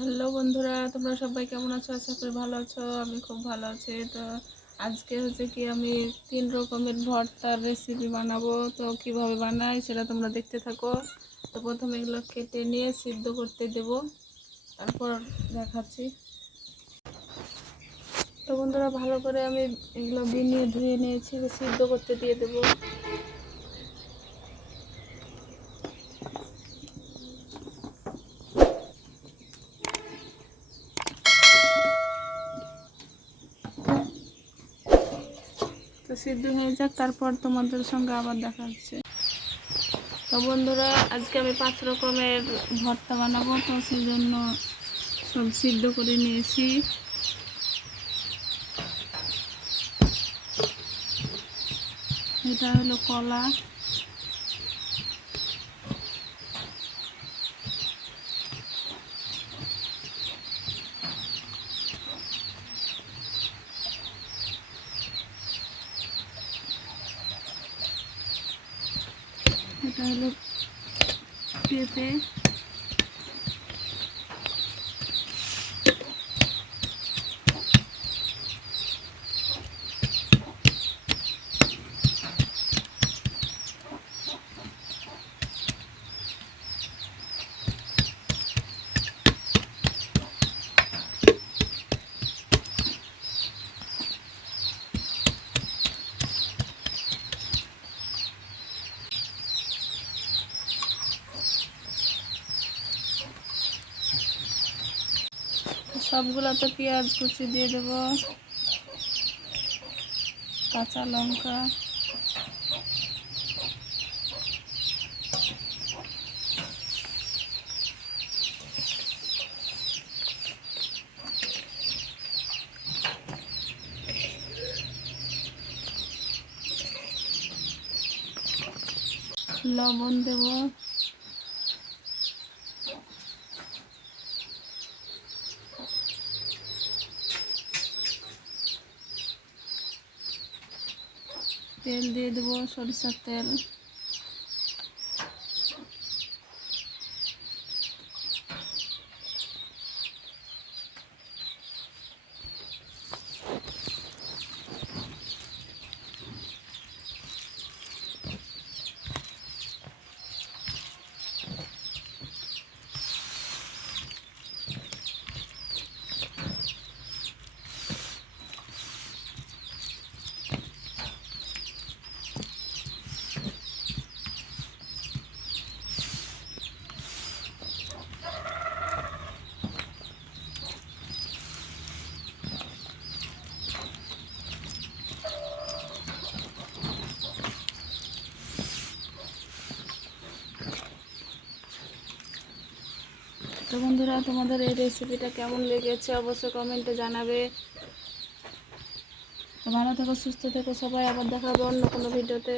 Hello বন্ধুরা, তোমরা সবাই কেমন আছো? আশা করি ভালো আছো। আমি খুব ভালো আছি। তো আজকে হচ্ছে কি আমি 3 রকমের ভর্তার রেসিপি বানাবো। তো কিভাবে বানাই সেটা তোমরা দেখতে থাকো। তো প্রথমে এগুলো কেটে নিয়ে সিদ্ধ করতে দেব, তারপর দেখাচ্ছি। তো বন্ধুরা, ভালো করে আমি এগুলো বিনিয়ে ধুয়ে নিয়েছি, সিদ্ধ করতে দিয়ে দেবো। তো সিদ্ধ হয়ে যাক, তারপর তোমাদের সঙ্গে আবার দেখা হচ্ছে। তো বন্ধুরা, আজকে আমি 5 রকমের ভর্তা বানাবো। তো সেই জন্য সব সিদ্ধ করে নিয়েছি। এটা হলো কলা, এটা হলো পেঁপে, সবগুলোতে পেঁয়াজ কুচি দিয়ে দেব, কাঁচা লঙ্কা, লবণ দেব, তেল দিয়ে দেব, সরিষার তেল। তো বন্ধুরা, তোমাদের এই রেসিপিটা কেমন লেগেছে অবশ্যই কমেন্টে জানাবে। তো ভালো থেকো, সুস্থ থেকো সবাই। আবার দেখা হবে অন্য কোনো ভিডিওতে।